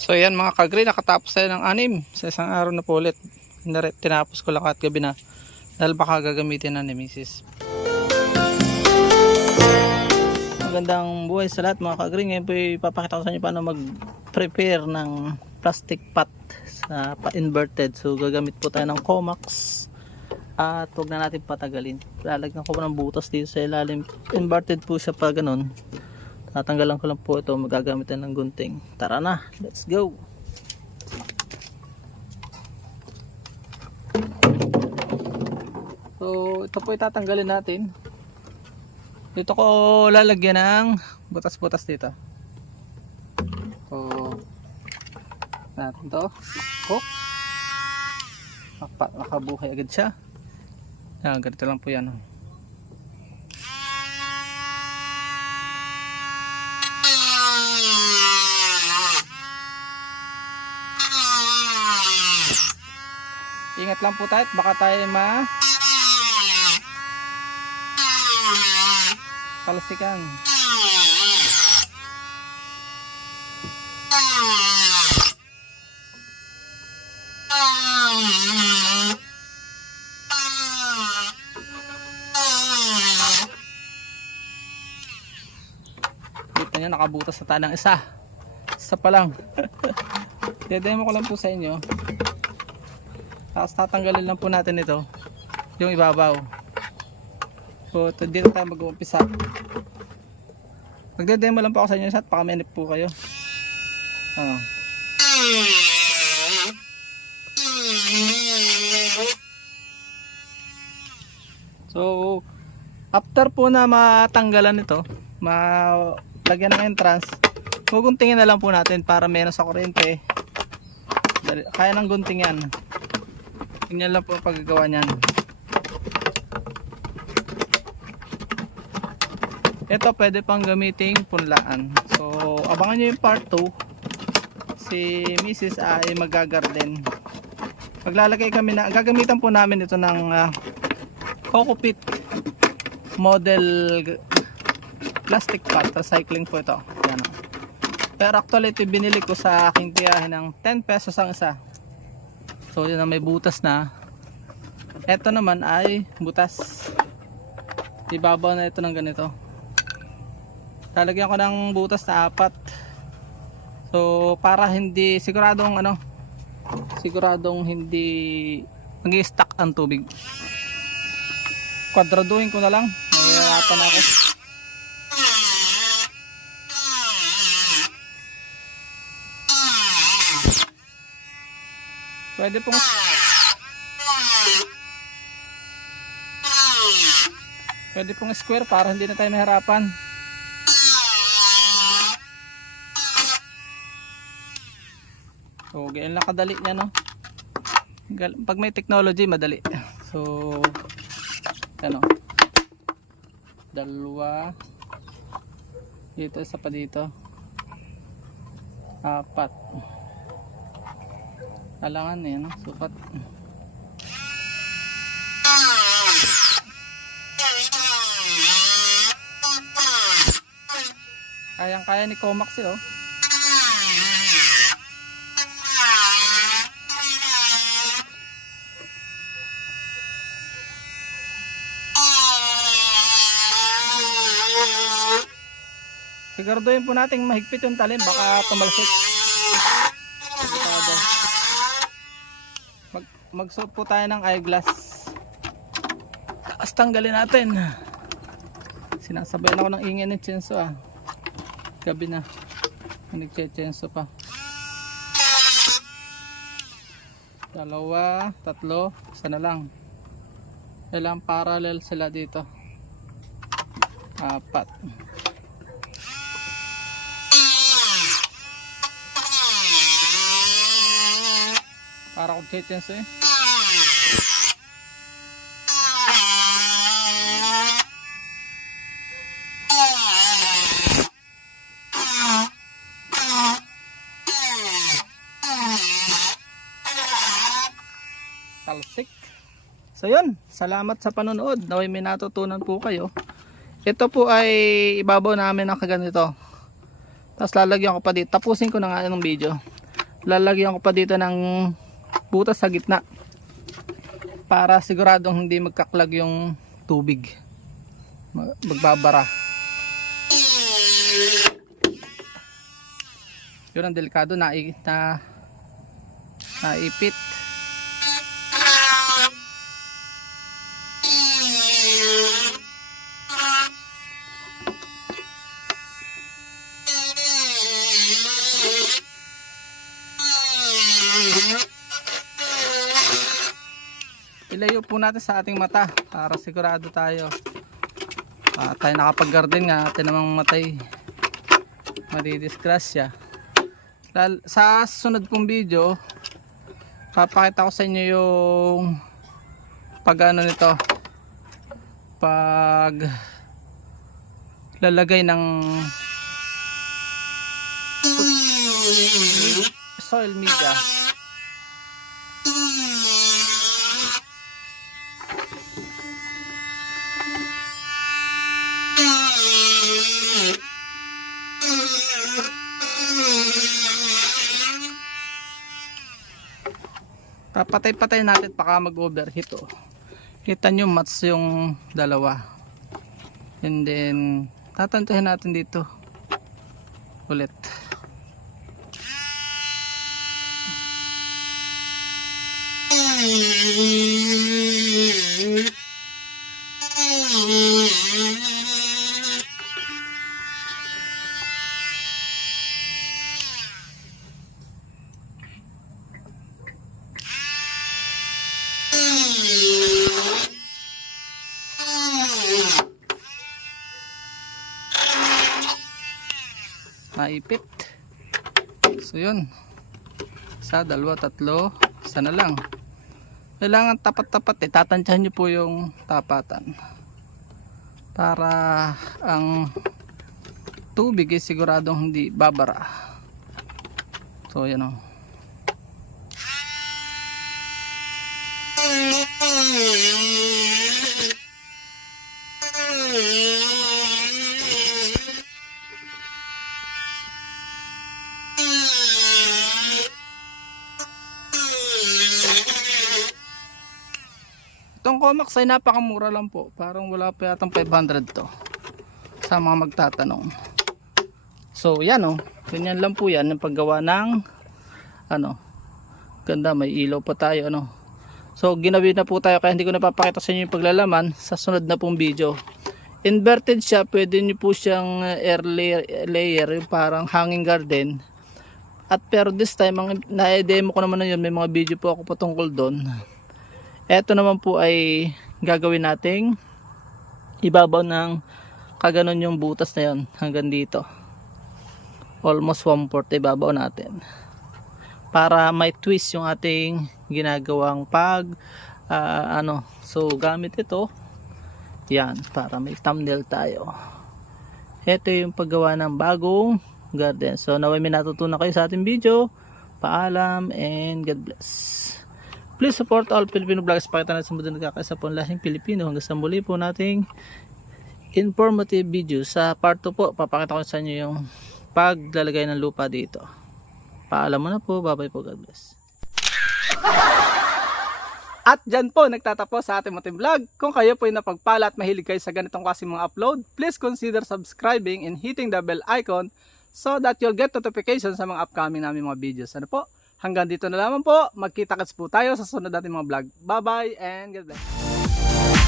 So yan mga kagri, nakatapos tayo ng 6 sa isang araw na po ulit. Tinapos ko lang at gabi na dahil baka gagamitin na ni Mrs. Magandang buhay sa lahat mga kagri. Ngayon po ipapakita ko sa inyo paano mag prepare ng plastic pot sa inverted. So gagamit po tayo ng Comax at huwag na natin patagalin. Lalagyan ko po ng butas dito sa ilalim. Inverted po siya pa ganun. Tatanggalan ko lang po ito, magagamit ng gunting. Tara na, let's go. So ito po itatanggalin natin. Dito ko lalagyan ng butas-butas dito. So natin to. Hook. Nakabuhay agad siya. Yan, ganito lang po yan. Ingat lang po tayo, baka tayo talsikan. Kita nyo, nakabutas na tayo ng isa pa lang. Dedemo ko lang po sa inyo. Tapos tatanggalin lang po natin ito, yung ibabaw. So dito tayo mag-uumpisa. Magdedemo lang po ako sa inyo at pakaminip po kayo. So after po na matanggalan ito, malagyan ng entrance, guguntingin na lang po natin para menos sa kuryente. Kaya ng gunting yan. Ganyan lang po ang paggagawa niyan. Ito pwede pang gamiting punlaan. So abangan nyo yung part 2. Si Mrs. ay magagarden. Maglalagay kami na, gagamitan po namin ito ng Cocopit model plastic pot. Recycling po ito. Yan. Pero actually ito binili ko sa aking tiyahin ng 10 pesos ang isa. So yun na, may butas na. Ito naman ay butas. Ibabaw na ito ng ganito. Lalagyan ko ng butas na 4. So para hindi siguradong hindi mag-i-stuck ang tubig. Kwadraduhin ko na lang. Nahihirapan ako. Pwede pong square para hindi na tayo mahirapan. So ganyan lang kadali niya, no? Pag may technology madali. So ano, 2 dito, isa pa dito, 4 alangan eh, no? Sukat. Kayang-kaya ni Comax eh, oh. Siguraduhin po natin mahigpit yung talim, baka tumalsik. Magsuot po tayo ng eyeglass. Tapos tanggalin natin. Sinasabayan ako ng ingay ng tsenso, gabi na, nagche-tsenso pa. 2, 3, isa na lang. Kailangan parallel sila dito. 4. Para kung tsenso eh. Talsik. So yun, salamat sa panonood. Naway may natutunan po kayo. Ito po ay ibabaw namin ng kaganito. Tapos lalagyan ko pa dito. Tapusin ko na nga ng video. lalagyan ko pa dito ng butas sa gitna para siguradong hindi magkaklag yung tubig, magbabara. Yun ang delikado, naipit. Ilayo po natin sa ating mata para sigurado tayo. Tayo nakapag-garden nga, atin namang matay, madidisgrasya. Sa sunod kong video, papakita ko sa inyo yung pag ano nito, pag lalagay ng soil media. Papatay-patay natin baka mag-overheat. Kita nyo mats yung dalawa. And then tatantuhin natin dito ulit. Maipit. So yun, isa, dalawa, tatlo, isa na lang. Kailangan tapat-tapat, tatantyahan nyo po yung tapatan para ang tubig ay siguradong hindi babara. So yan o. Itong Comax ay napakamura lang po. Parang wala pa yatang 500 to sa mga magtatanong. So yan o, ganyan lang po yan yung paggawa ng ano, ganda, may ilaw pa tayo ano. So ginawin na po tayo, kaya hindi ko napapakita sa inyo yung paglalaman sa sunod na pong video. Inverted siya, pwede nyo po siyang air layer, yung parang hanging garden. At pero this time, ang na-demo ko naman na yun, may mga video po ako patungkol doon. Ito naman po ay gagawin nating ibabaw ng kaganon yung butas na yun hanggang dito. Almost 1/4 ibabaw natin. Para may twist yung ating ginagawang ano. So gamit ito. Yan, para may thumbnail tayo. Ito yung paggawa ng bagong garden. So naway may natutunan kayo sa ating video. Paalam and God bless. Please support all Filipino vloggers. Pakita natin sa mundo nagkakaisa po ang lahing Pilipino. Hanggang sa muli po nating informative video. Sa part 2 po, papakita ko sa inyo yung paglalagay ng lupa dito. Paalam mo na po. Bye bye po. God bless. At dyan po nagtatapos sa ating munting vlog. Kung kayo po ay napagpala at mahilig kayo sa ganitong klase mga upload, please consider subscribing and hitting the bell icon so that you'll get notifications sa mga upcoming namin mga videos. Ano po? Hanggang dito na lamang po. Magkita-kits po tayo sa sunod natin mga vlog. Bye bye and God bless.